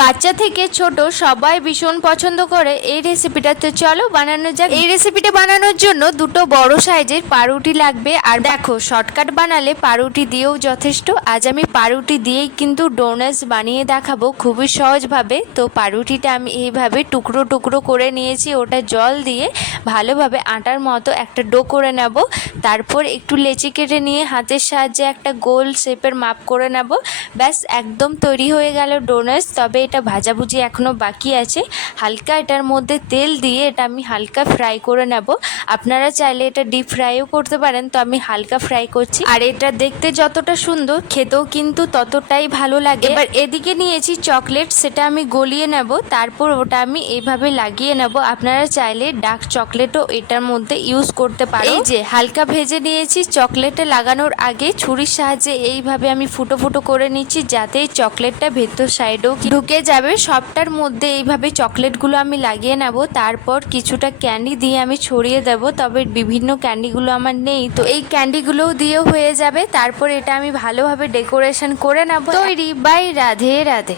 বাচ্চা থেকে ছোট সবাই ভীষণ পছন্দ করে এই রেসিপিটা। তো চলো বানানো যাক। এই রেসিপিটা বানানোর জন্য দুটো বড় সাইজের পাউরুটি লাগবে। আর দেখো, শর্টকাট বানালে পাউরুটি দিয়েও যথেষ্ট। আজ আমি পাউরুটি দিয়েই কিন্তু ডোনাটস বানিয়ে দেখাবো খুবই সহজভাবে। তো পাউরুটিটা আমি এইভাবে টুকরো টুকরো করে নিয়েছি, ওটা জল দিয়ে ভালোভাবে আটার মতো একটা ডো করে নেব। তারপর একটু লেচি কেটে নিয়ে হাতের সাহায্যে একটা গোল শেপের মাপ করে নেব। ব্যাস, একদম তৈরি হয়ে গেল ডোনাটস। তবে এটা ভাজাভুজি এখনও বাকি আছে। হালকা এটার মধ্যে তেল দিয়ে এটা আমি হালকা ফ্রাই করে নেব। আপনারা চাইলে এটা ডিপ ফ্রাইও করতে পারেন, তো আমি হালকা ফ্রাই করছি। আর এটা দেখতে যতটা সুন্দর, খেতেও কিন্তু ততটাই ভালো লাগে। এবার এদিকে নিয়েছি চকলেট, সেটা আমি গলিয়ে নেব। তারপর ওটা আমি এইভাবে লাগিয়ে নেব। আপনারা চাইলে ডার্ক চকলেটও এটার মধ্যে ইউজ করতে পারেন। এই যে হালকা ভেজে নিয়েছি, চকলেটে লাগানোর আগে ছুরির সাহায্যে এইভাবে আমি ফুটো ফুটো করে নিচ্ছি, যাতে চকলেটটা ভেতর সাইডেও ঢুকে যাবে। সবটার মধ্যে এইভাবে চকলেটগুলো আমি লাগিয়ে নেব। তারপর কিছুটা ক্যান্ডি দিয়ে আমি ছড়িয়ে দেব। তবে বিভিন্ন ক্যান্ডিগুলো আমার নেই, তো এই ক্যান্ডিগুলোও দিয়েও হয়ে যাবে। তারপর এটা আমি ভালোভাবে ডেকোরেশন করে নেব। তৈরি। বাই। রাধে রাধে।